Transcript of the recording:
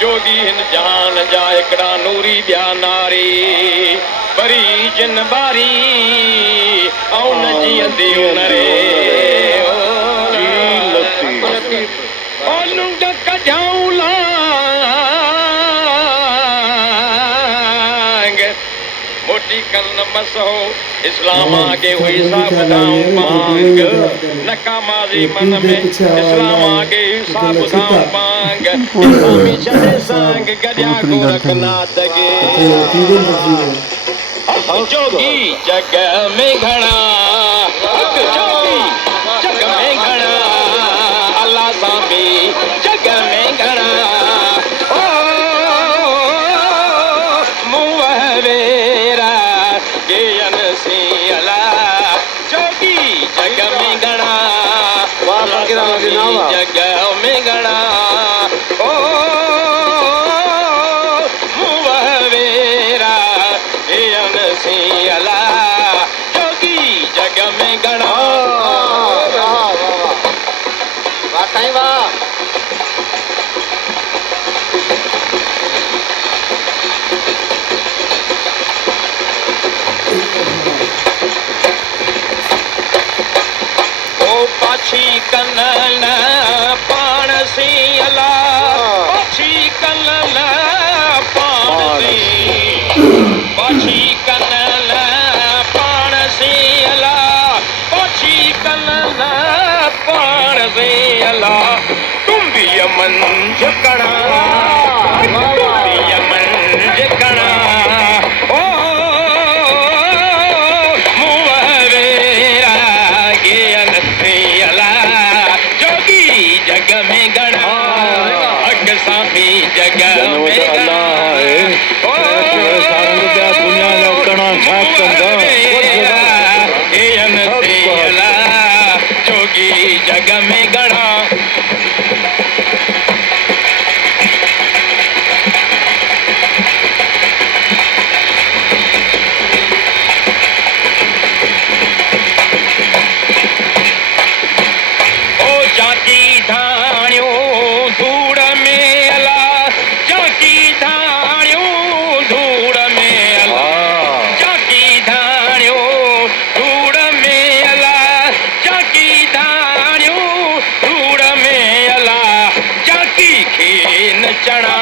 जोगी हिन जहान जा हिकिड़ा नूरी ॿिया नारी वरी जिन बारी ऐं न जीअंदी उनरे लुंड कढियाऊं लांग मोटी कन मसो इस्लाम आगे हुई सा ॿुधाऊं पांग नकामाज़ी मन में इस्लाम आगे सा ॿुधाऊं पांग इस्लामी छॾे सांग गॾिया गोरखनाथ गे जोगी जग में घणा जोगी जग में घणा अल्लाह सामी जग में घणा मुवहवेरा गेयन सी अला जोगी जग में घणा जग में घणा ओ मुवहवेरा गेयन सी अला जोगी जग में घणा साईं वाह पाछी कनल पाण सी अला पाछी कनल पाण सी पाछी कनल पाण सी अला पाछी कनल पाण सी अला तुम्बी मंझ कणा तुम्बी मंझ कणा ओ मुवहवेरा गेयन सी अला जोगी जग में घणा अग सामी जग में घणा ओ दुनिया जो कणा मुवहवेरा गेयन सी अला जोगी जग में घणा जाकी धाणियूं धूड़ में अला जाकी धाणियूं धूड़ में अला जाकी धाणियूं धूड़ में अला जाकी धाणियूं धूड़ में अला जाकी खे न चणा